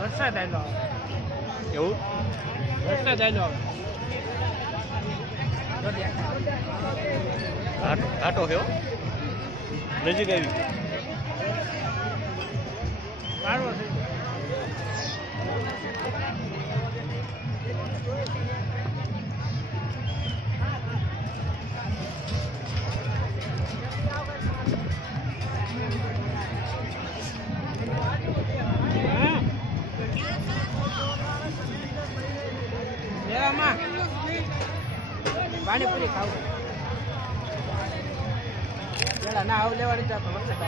વરસાદ આવ્યો. એવું? વરસાદ આવ્યો. છે હો. નજીક આવી. છે. પાણીપુરી ખાવું. પેલા ના આવું લેવાની તો વરસાદ